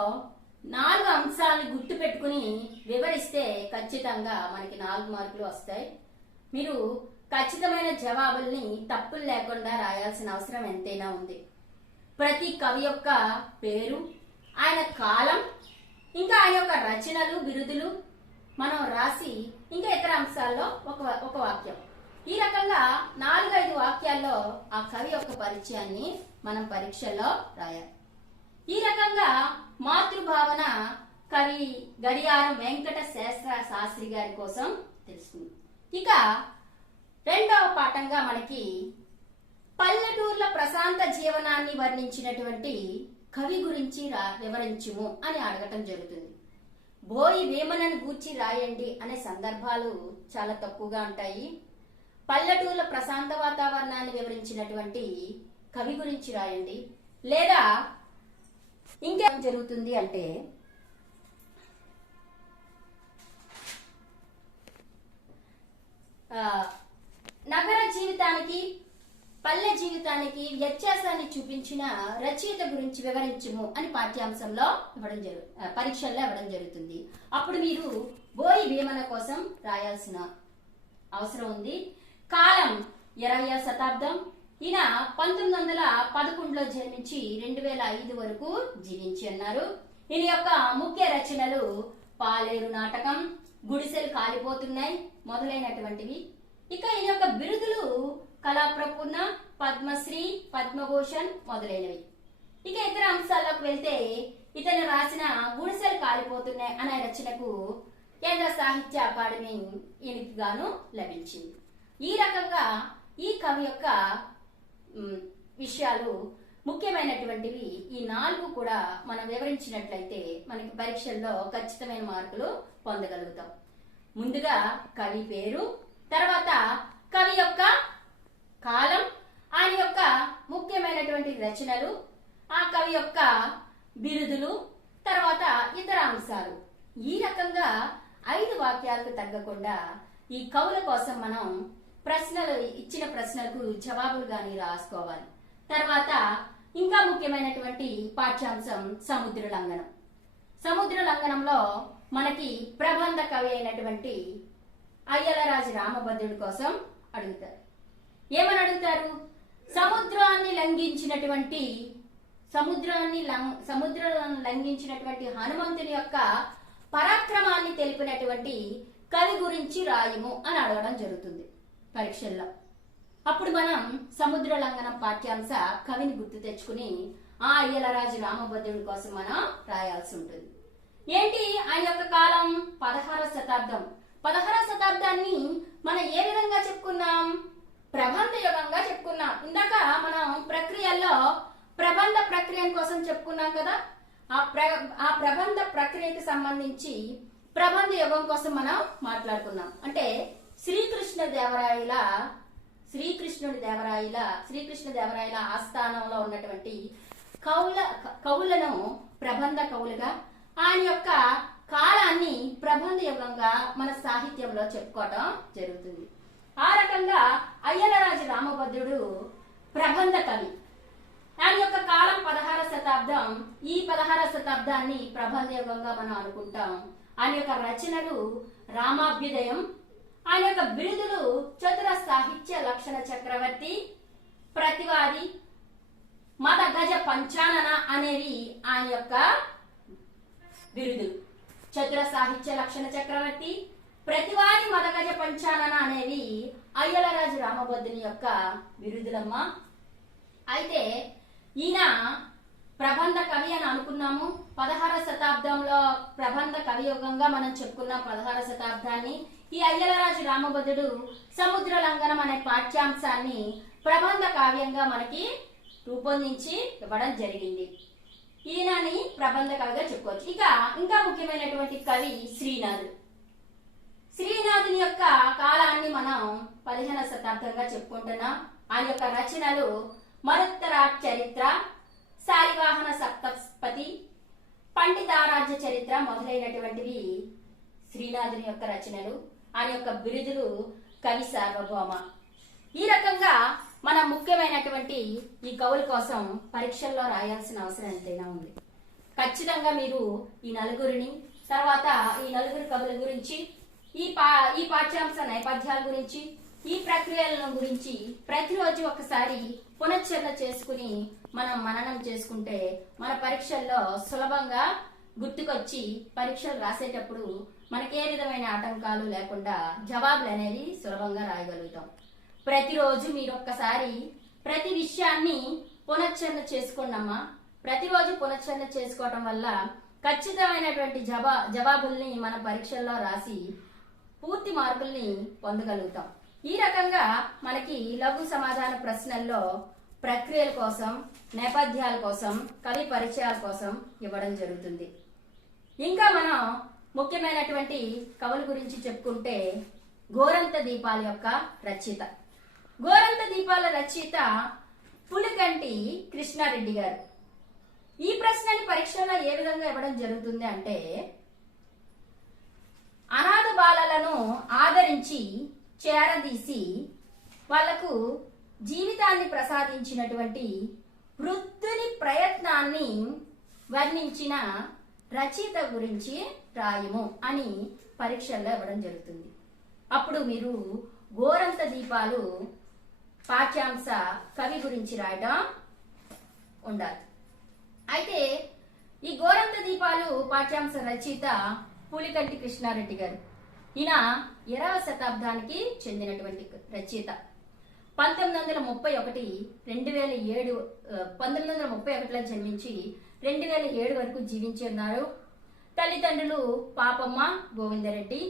4 అంశాలను గుర్తు పెట్టుకుని వివరిస్తే ఖచ్చితంగా మనకి 4 మార్కులు వస్తాయి. మీరు ఖచ్చితమైన జవాబుల్ని తప్పులు లేకుండా రాయాల్సిన అవసరం ఎంతైనా ఉంది. ప్రతి కవి యొక్క పేరు, ఆయన కాలం, ఇంకా ఆయన యొక్క రచనలు, బిరుదులు మనం రాసి ఇంకా ఇతర అంశాల్లో ఒక వాక్యం, ఈ రకంగా 4-5 వాక్యాల్లో ఆ కవి యొక్క పరిచయాన్ని మనం పరీక్షల్లో రాయాలి. ఈ రకంగా మాతృభావన కవి గడియారం వెంకట శేష శాస్త్రి గారి కోసం తెలుస్తుంది. ఇక 2వ పాఠంగా మనకి పల్లెటూర్ల ప్రశాంత జీవనాన్ని వర్ణించినటువంటి కవి గురించి వివరించుము అని అడగటం జరుగుతుంది. బోయి వేమనను గూర్చి రాయండి అనే సందర్భాలు చాలా తక్కువగా ఉంటాయి. పల్లెటూర్ల ప్రశాంత వాతావరణాన్ని వివరించినటువంటి కవి గురించి రాయండి. లేదా ఇంకేం జరుగుతుంది అంటే నగర జీవితానికి, పల్లె జీవితానికి వ్యత్యాసాన్ని చూపించిన రచయిత గురించి వివరించుము అని పాఠ్యాంశంలో పరీక్షల్లో ఇవ్వడం జరుగుతుంది. అప్పుడు మీరు బోయి వేమన కోసం రాయాల్సిన అవసరం ఉంది. కాలం 20వ శతాబ్దం. ఈయన 1911లో జన్మించి 2005 వరకు జీవించి ఉన్నారు. ఈయన యొక్క ముఖ్య రచనలు పాలేరు నాటకం, గుడిసెలు కాలిపోతున్నాయి మొదలైనటువంటివి. ఇక ఈయన యొక్క బిరుదులు కళాప్రపూర్ణ, పద్మశ్రీ, పద్మభూషణ్ మొదలైనవి. ఇక ఇతర అంశాల్లోకి వెళ్తే ఇతను రాసిన గుడిసెలు కాలిపోతున్నాయి అనే రచనకు కేంద్ర సాహిత్య అకాడమీ ఈయనకి గాను లభించింది. ఈ రకంగా ఈ కవి యొక్క విషయాలు ముఖ్యమైనటువంటివి. ఈ 4 కూడా మనం వివరించినట్లయితే మనకి పరీక్షల్లో ఖచ్చితమైన మార్కులు పొందగలుగుతాం. ముందుగా కవి పేరు, తర్వాత కవి యొక్క కాలం, ఆయన యొక్క ముఖ్యమైనటువంటి రచనలు, ఆ కవి యొక్క బిరుదులు, తర్వాత ఇతర అంశాలు. ఈ రకంగా 5 వాక్యాలకు తగ్గకుండా ఈ కవుల కోసం మనం ఇచ్చిన ప్రశ్నలకు జవాబులు గాని రాసుకోవాలి. తర్వాత ఇంకా ముఖ్యమైనటువంటి పాఠ్యాంశం సముద్ర లంఘనం. సముద్ర లంఘనంలో మనకి ప్రబంధ కవి అయినటువంటి అయ్యలరాజు రామభద్రుడి కోసం అడుగుతారు. ఏమని అడుగుతారు? సముద్రాన్ని లంఘించినటువంటి హనుమంతుని యొక్క పరాక్రమాన్ని తెలిపినటువంటి కవి గురించి రాయము అని అడగడం జరుగుతుంది పరీక్షల్లో. అప్పుడు మనం సముద్ర లంఘనం పాఠ్యాంశ కవిని గుర్తు తెచ్చుకుని ఆ అయ్యలరాజు రామభద్రుడి కోసం మనం రాయాల్సి ఉంటుంది. ఏంటి ఆయన యొక్క కాలం? 16వ శతాబ్దం. 16వ శతాబ్దాన్ని మనం ఏ విధంగా చెప్పుకున్నాం? ప్రబంధ యుగంగా చెప్పుకున్నాం. ఇందాక మనం ప్రక్రియల్లో ప్రబంధ ప్రక్రియ కోసం చెప్పుకున్నాం కదా. ఆ ప్రబంధ ప్రక్రియకి సంబంధించి ప్రబంధ యుగం కోసం మనం మాట్లాడుకున్నాం. అంటే శ్రీకృష్ణ దేవరాయల ఆస్థానంలో ఉన్నటువంటి కవులను ప్రబంధ కవులుగా, ఆయన యొక్క కాలాన్ని ప్రబంధ యుగంగా మన సాహిత్యంలో చెప్పుకోవటం జరుగుతుంది. ఆ రకంగా అయ్యలరాజు రామభద్రుడు ప్రబంధ కవి. ఆయన యొక్క కాలం 16వ శతాబ్దం. ఈ 16వ శతాబ్దాన్ని ప్రబంధ యుగంగా మనం అనుకుంటాం. ఆయన యొక్క రచనలు రామాభ్యుదయం, ఆయన యొక్క బిరుదులు చతుర సాహిత్య లక్షణ చక్రవర్తి, ప్రతివాది, మద గజ పంచానన అనేవి ఆయన యొక్క బిరుదులు. చతుర సాహిత్య లక్షణ చక్రవర్తి, ప్రతివాది, మద గజ పంచానన అనేవి అయ్యలరాజు రామభద్రుని యొక్క బిరుదులమ్మ. అయితే ఈయన ప్రబంధ కవి అని అనుకున్నాము. 16వ శతాబ్దంలో ప్రబంధ కవి యుగంగా మనం చెప్పుకున్నాం 16వ శతాబ్దాన్ని. ఈ అయ్యలరాజు రామభద్రుడు సముద్ర లంఘనం అనే పాఠ్యాంశాన్ని ప్రబంధ కావ్యంగా మనకి రూపొందించి ఇవ్వడం జరిగింది. ఈయనని ప్రబంధ కవిగా చెప్పుకోవచ్చు. ఇంకా ముఖ్యమైనటువంటి కవి శ్రీనాథుడు. శ్రీనాథుని యొక్క కాలాన్ని మనం 15వ శతాబ్దంగా చెప్పుకుంటున్నాం. ఆయన యొక్క రచనలు మరుత్తరాట్ చరిత్ర, శాలివాహన సప్తపతి, పండితారాజ్య చరిత్ర మొదలైనటువంటివి శ్రీనాథుని యొక్క రచనలు. ఆయన యొక్క బిరుదులు కవి సార్వభౌమ. ఈ రకంగా మన ముఖ్యమైనటువంటి ఈ కవుల కోసం పరీక్షల్లో రాయాల్సిన అవసరం ఎంతైనా ఉంది. ఖచ్చితంగా మీరు ఈ నలుగురు కవుల గురించి, ఈ పాఠ్యాంశ నేపథ్యాల గురించి, ఈ ప్రక్రియల గురించి ప్రతిరోజు ఒకసారి పునశ్చరణ చేసుకుని మనం మననం చేసుకుంటే మన పరీక్షల్లో సులభంగా గుర్తుకొచ్చి పరీక్షలు రాసేటప్పుడు మనకే విధమైన ఆటంకాలు లేకుండా జవాబులు అనేది సులభంగా రాయగలుగుతాం. ప్రతిరోజు మీరు ఒక్కసారి ప్రతి విషయాన్ని పునశ్చరణ చేసుకోండమ్మా. ప్రతిరోజు పునశ్చరణ చేసుకోవటం వల్ల ఖచ్చితమైనటువంటి జవాబుల్ని మన పరీక్షల్లో రాసి పూర్తి మార్కుల్ని పొందగలుగుతాం. ఈ రకంగా మనకి లఘు సమాధాన ప్రశ్నల్లో ప్రక్రియల కోసం, నేపథ్యాల కోసం, కవి పరిచయాల కోసం ఇవ్వడం జరుగుతుంది. ఇంకా మనం ముఖ్యమైనటువంటి కవుల గురించి చెప్పుకుంటే గోరంత దీపాల యొక్క రచయిత. గోరంత దీపాల రచయిత పులికంటి కృష్ణారెడ్డి గారు. ఈ ప్రశ్నని పరీక్షలో ఏ విధంగా ఇవ్వడం జరుగుతుంది అంటే, అనాథ బాలలను ఆదరించి చేరదీసి వాళ్లకు జీవితాన్ని ప్రసాదించినటువంటి వృద్ధుని ప్రయత్నాన్ని వర్ణించిన రచయిత గురించి రాయము అని పరీక్షల్లో ఇవ్వడం జరుగుతుంది. అప్పుడు మీరు గోరంత దీపాలు పాఠ్యాంశ కవి గురించి రాయడం ఉండాలి. అయితే ఈ గోరంత దీపాలు పాఠ్యాంశ రచయిత పులికంటి కృష్ణారెడ్డి గారు. ఈయన 20వ శతాబ్దానికి చెందినటువంటి రచయిత. 1931లో జన్మించి 2007 వరకు జీవించి ఉన్నారు. తల్లిదండ్రులు పాపమ్మ, గోవిందరెడ్డి.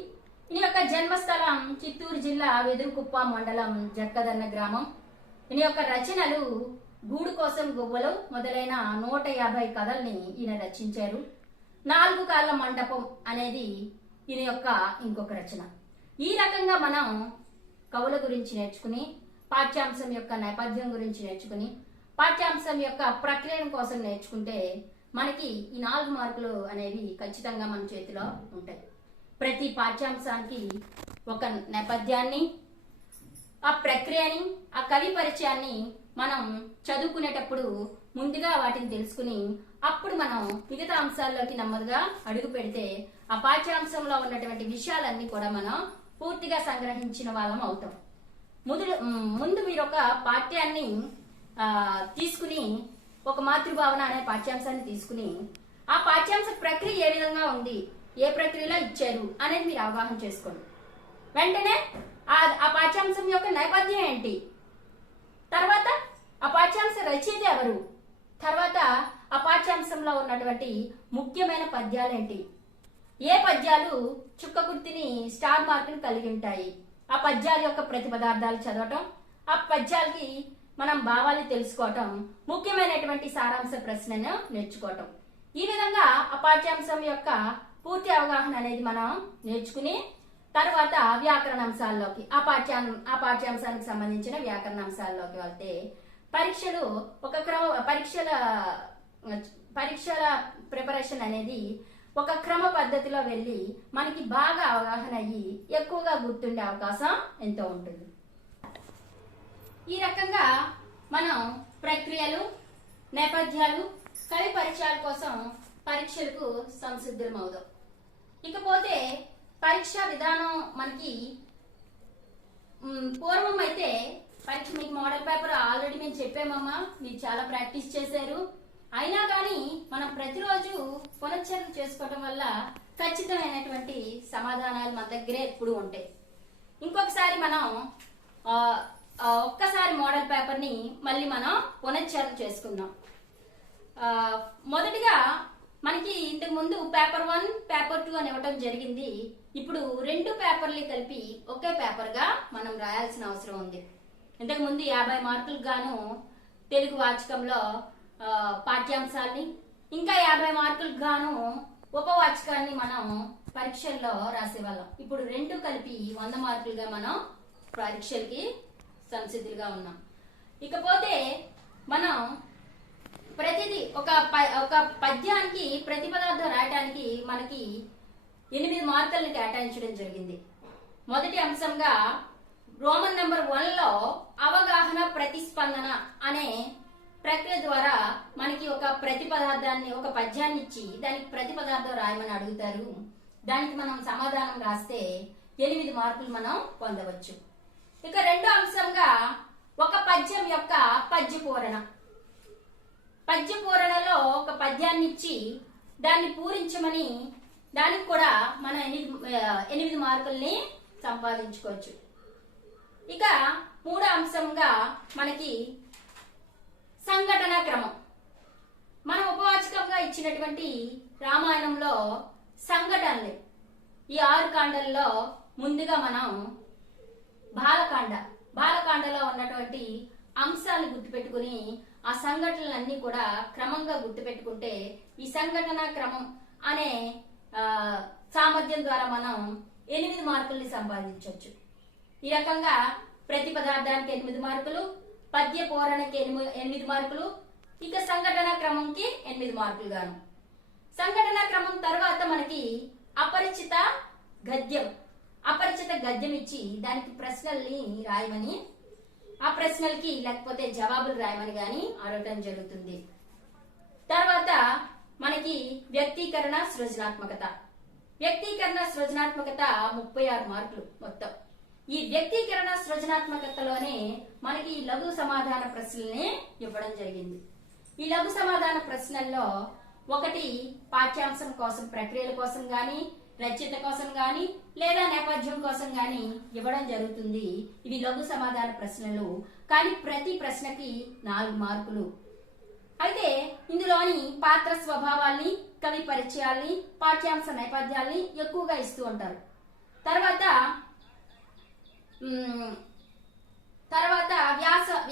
ఈయన యొక్క జన్మస్థలం చిత్తూరు జిల్లా వెదురుకుప్ప మండలం జక్కదన్న గ్రామం. ఈయన యొక్క రచనలు గూడు కోసం గువ్వలు మొదలైన 150 కథల్ని ఈయన రచించారు. 4 కాళ్ళ మండపం అనేది ఈయన యొక్క ఇంకొక రచన. ఈ రకంగా మనం కవుల గురించి నేర్చుకుని, పాఠ్యాంశం యొక్క నేపథ్యం గురించి నేర్చుకుని పాఠ్యాంశం యొక్క ప్రక్రియ కోసం నేర్చుకుంటే మనకి ఈ 4 మార్కులు అనేవి ఖచ్చితంగా మన చేతిలో ఉంటాయి. ప్రతి పాఠ్యాంశానికి ఒక నేపథ్యాన్ని, ఆ ప్రక్రియని, ఆ కవి పరిచయాన్ని మనం చదువుకునేటప్పుడు ముందుగా వాటిని తెలుసుకుని అప్పుడు మనం మిగతా అంశాల్లోకి నెమ్మదిగా అడుగు పెడితే ఆ పాఠ్యాంశంలో ఉన్నటువంటి విషయాలన్నీ కూడా మనం పూర్తిగా సంగ్రహించిన వాళ్ళం అవుతాం. ముందు మీరు ఒక పాఠ్యాన్ని తీసుకుని, ఒక మాతృభావన అనే పాఠ్యాంశాన్ని తీసుకుని ఆ పాఠ్యాంశ ప్రక్రియ ఏ విధంగా ఉంది, ఏ ప్రక్రియలో ఇచ్చారు అనేది మీరు అవగాహన చేసుకోండి. వెంటనే ఆ పాఠ్యాంశం యొక్క నేపథ్యం ఏంటి, తర్వాత ఆ పాఠ్యాంశ రచయిత ఎవరు, తర్వాత ఆ పాఠ్యాంశంలో ఉన్నటువంటి ముఖ్యమైన పద్యాలు ఏంటి, ఏ పద్యాలు చుక్క గుర్తిని స్టార్ మార్కుని కలిగి ఉంటాయి, ఆ పద్యాల యొక్క ప్రతిపదార్థాలు చదవటం, ఆ పద్యాలకి మనం భావాలు తెలుసుకోవటం, ముఖ్యమైనటువంటి సారాంశ ప్రశ్నను నేర్చుకోవటం. ఈ విధంగా ఆ పాఠ్యాంశం యొక్క పూర్తి అవగాహన అనేది మనం నేర్చుకుని తర్వాత వ్యాకరణాంశాల్లోకి ఆ పాఠ్యాంశానికి సంబంధించిన వ్యాకరణాంశాల్లోకి వెళ్తే పరీక్షలు పరీక్షల ప్రిపరేషన్ అనేది ఒక క్రమ పద్ధతిలో వెళ్ళి మనకి బాగా అవగాహన అయ్యి ఎక్కువగా గుర్తుండే అవకాశం ఎంతో ఉంటుంది. ఈ రకంగా మనం ప్రక్రియలు, నేపథ్యాలు, కవి పరిచయాల కోసం పరీక్షలకు సంసిద్ధం అవుదాం. ఇకపోతే పరీక్షా విధానం మనకి పూర్వం అయితే పరీక్ష మీకు మోడల్ పేపర్ ఆల్రెడీ మేము చెప్పామమ్మా, మీరు చాలా ప్రాక్టీస్ చేశారు. అయినా కానీ మనం ప్రతిరోజు పునశ్చరణ చేసుకోవటం వల్ల ఖచ్చితమైనటువంటి సమాధానాలు మన దగ్గరే ఎప్పుడు ఉంటాయి. ఇంకొకసారి మనం ఒక్కసారి మోడల్ పేపర్ ని మళ్ళీ మనం పునశ్చరణ చేసుకుందాం. మొదటిగా మనకి ఇంతకు ముందు పేపర్ 1, పేపర్ 2 అని ఇవ్వటం జరిగింది. ఇప్పుడు 2 పేపర్లు కలిపి ఒకే పేపర్ గా మనం రాయాల్సిన అవసరం ఉంది. ఇంతకు ముందు 50 మార్కులకు గాను తెలుగు వాచకంలో పాఠ్యాంశాన్ని, ఇంకా 50 మార్కులకు గాను ఉపవాచకాన్ని మనం పరీక్షల్లో రాసేవాళ్ళం. ఇప్పుడు 2 కలిపి 100 మార్కులుగా మనం పరీక్షలకి సంసిద్ధులుగా ఉన్నాం. ఇకపోతే మనం ప్రతిదీ ఒక పద్యానికి ప్రతిపదార్థం రాయటానికి మనకి 8 మార్కులను కేటాయించడం జరిగింది. మొదటి అంశంగా రోమన్ నెంబర్ 1లో అవగాహన ప్రతిస్పందన అనే ప్రక్రియ ద్వారా మనకి ఒక ప్రతిపదార్థాన్ని, ఒక పద్యాన్ని ఇచ్చి దానికి ప్రతిపదార్థం రాయమని అడుగుతారు. దానికి మనం సమాధానం రాస్తే 8 మార్కులు మనం పొందవచ్చు. ఇక రెండో అంశంగా ఒక పద్యం యొక్క పద్యపూరణలో ఒక పద్యాన్ని ఇచ్చి దాన్ని పూరించమని, దానికి కూడా మనం 8 మార్కుల్ని సంపాదించుకోవచ్చు. ఇక మూడో అంశంగా మనకి సంఘటన క్రమం. మనం ఉపవాచకంగా ఇచ్చినటువంటి రామాయణంలో సంఘటనలు, ఈ 6 కాండల్లో ముందుగా మనం బాలకాండలో ఉన్నటువంటి అంశాలు గుర్తుపెట్టుకుని ఆ సంఘటనలన్నీ కూడా క్రమంగా గుర్తుపెట్టుకుంటే ఈ సంఘటన క్రమం అనే సామర్థ్యం ద్వారా మనం 8 మార్కుల్ని సంపాదించవచ్చు. ఈ రకంగా ప్రతి పదార్థానికి 8 మార్కులు, పద్య పూరణకి 8 మార్కులు, ఇక సంఘటన క్రమంకి 8 మార్కులు గాను. సంఘటన క్రమం తర్వాత మనకి అపరిచిత గద్యం ఇచ్చి దానికి ప్రశ్నల్ని రాయమని, ఆ ప్రశ్నలకి లేకపోతే జవాబులు రాయమని గాని అడగటం జరుగుతుంది. తర్వాత మనకి వ్యక్తీకరణ సృజనాత్మకత 36 మార్కులు మొత్తం. ఈ వ్యక్తీకరణ సృజనాత్మకతలోనే మనకి లఘు సమాధాన ప్రశ్నల్ని ఇవ్వడం జరిగింది. ఈ లఘు సమాధాన ప్రశ్నల్లో ఒకటి పాఠ్యాంశం కోసం, ప్రక్రియల కోసం గాని, రచయిత కోసం గాని, లేదా నేపథ్యం కోసం గాని ఇవ్వడం జరుగుతుంది. ఇవి లఘు సమాధాన ప్రశ్నలు, కానీ ప్రతి ప్రశ్నకి 4 మార్కులు. అయితే ఇందులోని పాత్ర స్వభావాల్ని, కవి పరిచయాల్ని, పాఠ్యాంశ నేపథ్యాల్ని ఎక్కువగా ఇస్తూ ఉంటారు. తర్వాత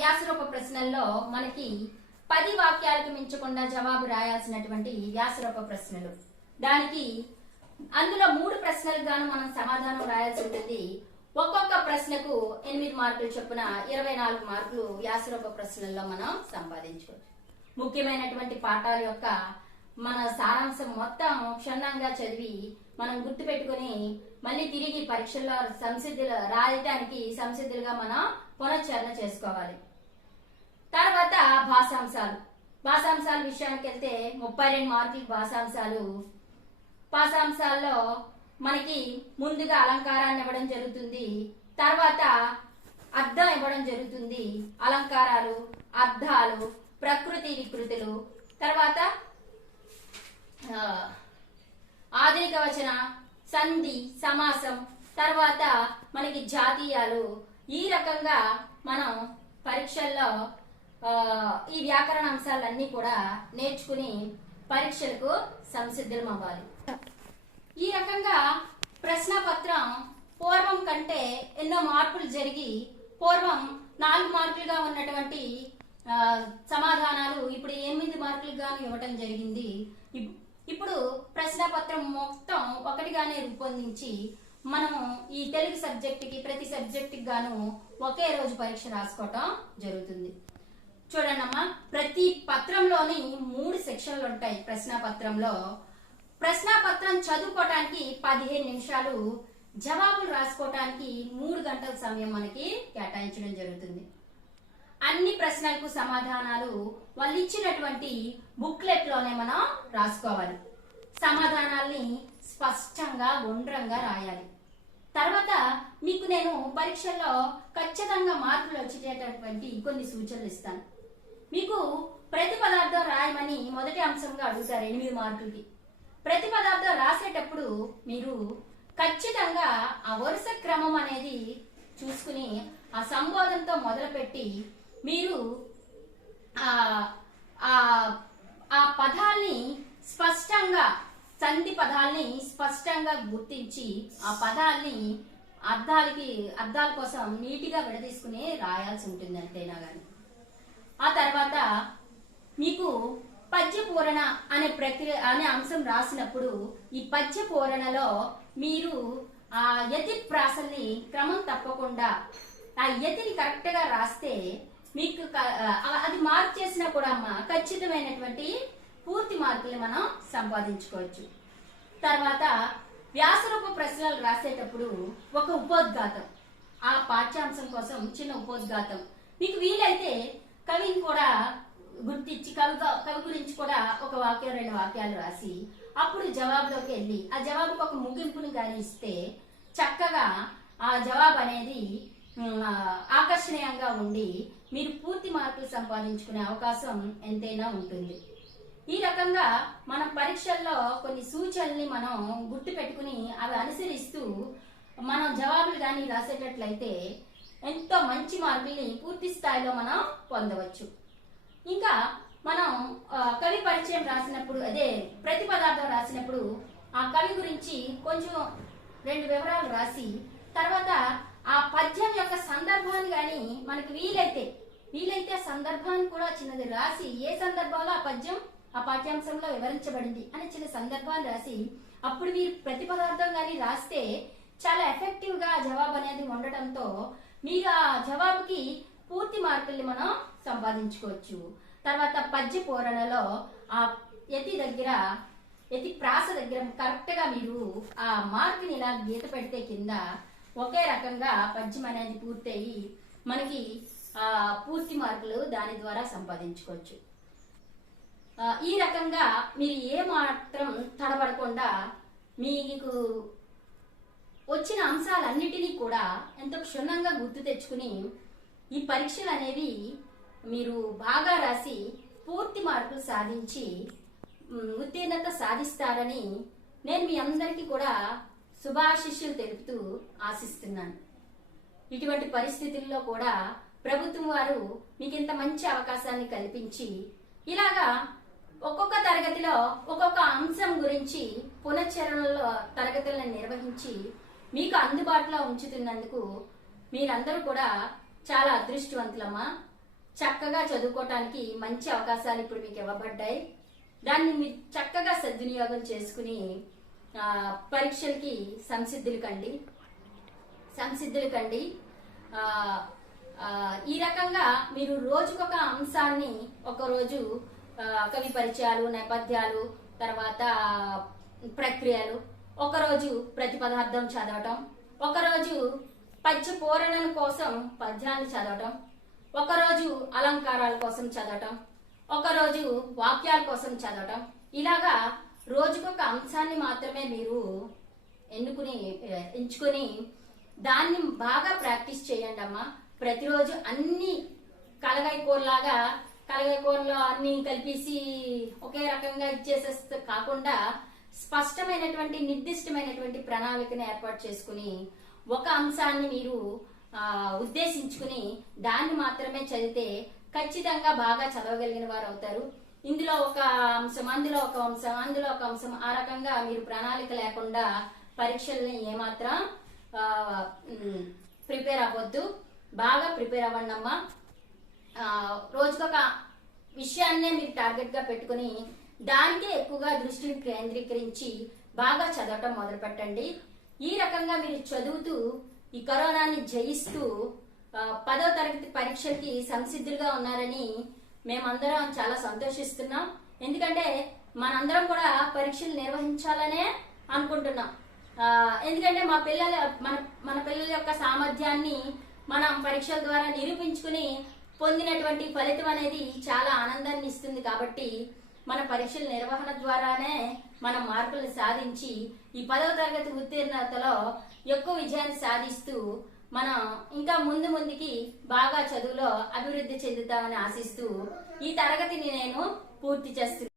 వ్యాసరూప ప్రశ్నల్లో మనకి 10 వాక్యాలకు మించకుండా జవాబు రాయాల్సినటువంటి వ్యాసరూప ప్రశ్నలు. అందులో 3 ప్రశ్నలకు గాను మనం సమాధానం రాయాల్సి ఉంటుంది. ఒక్కొక్క ప్రశ్నకు 8 మార్కులు చొప్పున 24 మార్కులు వ్యాసరూప ప్రశ్నల్లో మనం సంపాదించుకోవచ్చు. ముఖ్యమైనటువంటి పాఠాల యొక్క మన సారాంశం మొత్తం క్షుణ్ణంగా చదివి మనం గుర్తు పెట్టుకుని మళ్ళీ తిరిగి పరీక్షల్లో రాయటానికి సంసిద్ధులుగా మనం పునశ్చరణ చేసుకోవాలి. తర్వాత భాషాంశాల విషయానికి వెళ్తే 32 మార్కులు భాషాంశాల్లో మనకి ముందుగా అలంకారాన్ని ఇవ్వడం జరుగుతుంది, తర్వాత అర్థం ఇవ్వడం జరుగుతుంది. అలంకారాలు, అర్థాలు, ప్రకృతి వికృతులు, తర్వాత ఆధునిక వచన, సంధి, సమాసం, తర్వాత మనకి జాతీయాలు. ఈ రకంగా మనం పరీక్షల్లో ఈ వ్యాకరణ అంశాలన్నీ కూడా నేర్చుకుని పరీక్షలకు సంసిద్ధం అవ్వాలి. ఈ రకంగా ప్రశ్నపత్రం పూర్వం కంటే ఎన్నో మార్పులు జరిగి పూర్వం 4 మార్కులుగా ఉన్నటువంటి సమాధానాలు ఇప్పుడు 8 మార్కులుగాను ఇవ్వటం జరిగింది. ఇప్పుడు ప్రశ్నపత్రం మొత్తం ఒకటిగానే రూపొందించి మనము ఈ తెలుగు సబ్జెక్టుకి ప్రతి సబ్జెక్టుకి గాను ఒకే రోజు పరీక్ష రాసుకోవటం జరుగుతుంది. చూడండమ్మా, ప్రతి పత్రంలోని 3 సెక్షన్లు ఉంటాయి. ప్రశ్నాపత్రం చదువుకోవటానికి 15 నిమిషాలు, జవాబులు రాసుకోవటానికి 3 గంటల సమయం మనకి కేటాయించడం జరుగుతుంది. అన్ని ప్రశ్నలకు సమాధానాలు వాళ్ళు ఇచ్చినటువంటి బుక్లెట్ లోనే మనం రాసుకోవాలి. సమాధానాల్ని స్పష్టంగా గుండ్రంగా రాయాలి. తర్వాత మీకు నేను పరీక్షల్లో ఖచ్చితంగా మార్కులు వచ్చేటటువంటి కొన్ని సూచనలు ఇస్తాను. మీకు ప్రతి పదార్థం రాయమని మొదటి అంశంగా అడుగుతారు 8 మార్కులకి. ప్రతి పదార్థం రాసేటప్పుడు మీరు ఖచ్చితంగా ఆ వరుస క్రమం అనేది చూసుకుని ఆ సంబోధనతో మొదలుపెట్టి మీరు ఆ పదాల్ని స్పష్టంగా, సంధి పదాల్ని స్పష్టంగా గుర్తించి ఆ పదాల్ని అర్థాల కోసం నీటిగా విడదీసుకుని రాయాల్సి ఉంటుంది అంతేనా గాని. ఆ తర్వాత మీకు పద్య పూరణ అనే అంశం రాసినప్పుడు ఈ పద్య పూరణలో మీరు ఆ యతి ప్రాసల్ని క్రమం తప్పకుండా ఆ యతిని కరెక్ట్ గా రాస్తే మీకు అది మార్క్ చేసినా కూడా ఖచ్చితమైనటువంటి పూర్తి మార్కులు మనం సంపాదించుకోవచ్చు. తర్వాత వ్యాసరూప ప్రశ్నలు రాసేటప్పుడు ఒక ఉపోద్ఘాతం, ఆ పాఠ్యాంశం కోసం చిన్న ఉపోద్ఘాతం, మీకు వీలైతే కవిని కూడా గుర్తించి కవి గురించి కూడా ఒక వాక్యం 2 వాక్యాలు రాసి అప్పుడు జవాబులోకి వెళ్ళి ఆ జవాబుకి ఒక ముగింపుని కానీ ఇస్తే చక్కగా ఆ జవాబు అనేది ఆకర్షణీయంగా ఉండి మీరు పూర్తి మార్కులు సంపాదించుకునే అవకాశం ఎంతైనా ఉంటుంది. ఈ రకంగా మనం పరీక్షల్లో కొన్ని సూచనల్ని మనం గుర్తు పెట్టుకుని అవి అనుసరిస్తూ మనం జవాబులు కానీ రాసేటట్లయితే ఎంతో మంచి మార్కుల్ని పూర్తి స్థాయిలో మనం పొందవచ్చు. ఇంకా మనం కవి పరిచయం రాసినప్పుడు, అదే ప్రతి పదార్థం రాసినప్పుడు ఆ కవి గురించి కొంచెం 2 వివరాలు రాసి తర్వాత ఆ పద్యం యొక్క సందర్భాన్ని కానీ మనకు వీలైతే సందర్భాన్ని కూడా చిన్నది రాసి ఏ సందర్భంలో ఆ పద్యం ఆ పాఠ్యాంశంలో వివరించబడింది అనే చిన్న సందర్భాన్ని రాసి అప్పుడు మీరు ప్రతి పదార్థం కానీ రాస్తే చాలా ఎఫెక్టివ్ గా జవాబు అనేది ఉండటంతో మీరు ఆ జవాబుకి పూర్తి మార్కుల్ని మనం సంపాదించుకోవచ్చు. తర్వాత పద్య పూరణలో ఆ యతి ప్రాస దగ్గర కరెక్ట్ గా మీరు ఆ మార్కుని ఇలా గీత పెడితే కింద ఒకే రకంగా పద్యం అనేది పూర్తయి మనకి పూర్తి మార్కులు దాని ద్వారా సంపాదించుకోవచ్చు. ఈ రకంగా మీరు ఏ మాత్రం తడబడకుండా మీకు వచ్చిన అంశాలన్నిటినీ కూడా ఎంతో క్షుణ్ణంగా గుర్తు తెచ్చుకుని ఈ పరీక్షలు అనేవి మీరు బాగా రాసి పూర్తి మార్కులు సాధించి ఉత్తీర్ణత సాధిస్తారని నేను మీ అందరికీ కూడా శుభాశిష్యులు తెలుపుతూ ఆశిస్తున్నాను. ఇటువంటి పరిస్థితుల్లో కూడా ప్రభుత్వం వారు మీకు ఇంత మంచి అవకాశాన్ని కల్పించి ఇలాగా ఒక్కొక్క తరగతిలో ఒక్కొక్క అంశం గురించి పునశ్చరణలో తరగతులను నిర్వహించి మీకు అందుబాటులో ఉంచుతున్నందుకు మీరందరూ కూడా చాలా అదృష్టవంతులమ్మా. చక్కగా చదువుకోవటానికి మంచి అవకాశాలు ఇప్పుడు మీకు ఇవ్వబడ్డాయి. దాన్ని మీరు చక్కగా సద్వినియోగం చేసుకుని పరీక్షలకి సంసిద్ధులు కండి. సంసిద్ధులు కండి. ఆ, ఆ, ఈ రకంగా మీరు రోజుకొక అంశాన్ని ఒకరోజు కవి పరిచయాలు, నేపథ్యాలు, తర్వాత ప్రక్రియలు, ఒకరోజు ప్రతి పదార్థం చదవటం, ఒకరోజు పద్య పూరణం కోసం పద్యాన్ని చదవటం, ఒకరోజు అలంకారాల కోసం చదవటం, ఒకరోజు వాక్యాల కోసం చదవటం, ఇలాగా రోజుకొక అంశాన్ని మాత్రమే మీరు ఎంచుకొని దాన్ని బాగా ప్రాక్టీస్ చేయండి అమ్మా. ప్రతిరోజు అన్ని కలగైకూరలో అన్ని కలిపేసి ఒకే రకంగా ఇచ్చేసేస్తే కాకుండా స్పష్టమైనటువంటి నిర్దిష్టమైనటువంటి ప్రణాళికను ఏర్పాటు చేసుకుని ఒక అంశాన్ని మీరు ఉద్దేశించుకుని దాన్ని మాత్రమే చదివితే ఖచ్చితంగా బాగా చదవగలిగిన వారు అవుతారు. ఇందులో ఒక అంశం, అందులో ఒక అంశం, అందులో ఒక అంశం, ఆ రకంగా మీరు ప్రణాళిక లేకుండా పరీక్షల్ని ఏమాత్రం ప్రిపేర్ అవ్వద్దు. బాగా ప్రిపేర్ అవ్వండి అమ్మా. రోజుకొక విషయాన్నే మీరు టార్గెట్ గా పెట్టుకుని దానికే ఎక్కువగా దృష్టిని కేంద్రీకరించి బాగా చదవటం మొదలు పెట్టండి. ఈ రకంగా మీరు చదువుతూ ఈ కరోనాని జయిస్తూ 10వ తరగతి పరీక్షలకి సంసిద్ధులుగా ఉన్నారని మేమందరం చాలా సంతోషిస్తున్నాం. ఎందుకంటే మనందరం కూడా పరీక్షలు నిర్వహించాలనే అనుకుంటున్నాం. ఎందుకంటే మన పిల్లల యొక్క సామర్థ్యాన్ని మనం పరీక్షల ద్వారా నిరూపించుకుని పొందినటువంటి ఫలితం అనేది చాలా ఆనందాన్ని ఇస్తుంది. కాబట్టి మన పరీక్షల నిర్వహణ ద్వారానే మనం మార్కులు సాధించి ఈ 10వ తరగతి ఉత్తీర్ణతలో ఎక్కువ విజయాన్ని సాధిస్తూ మనం ఇంకా ముందుకి బాగా చదువులో అభివృద్ధి చెందుతామని ఆశిస్తూ ఈ తరగతిని నేను పూర్తి చేస్తున్నాను.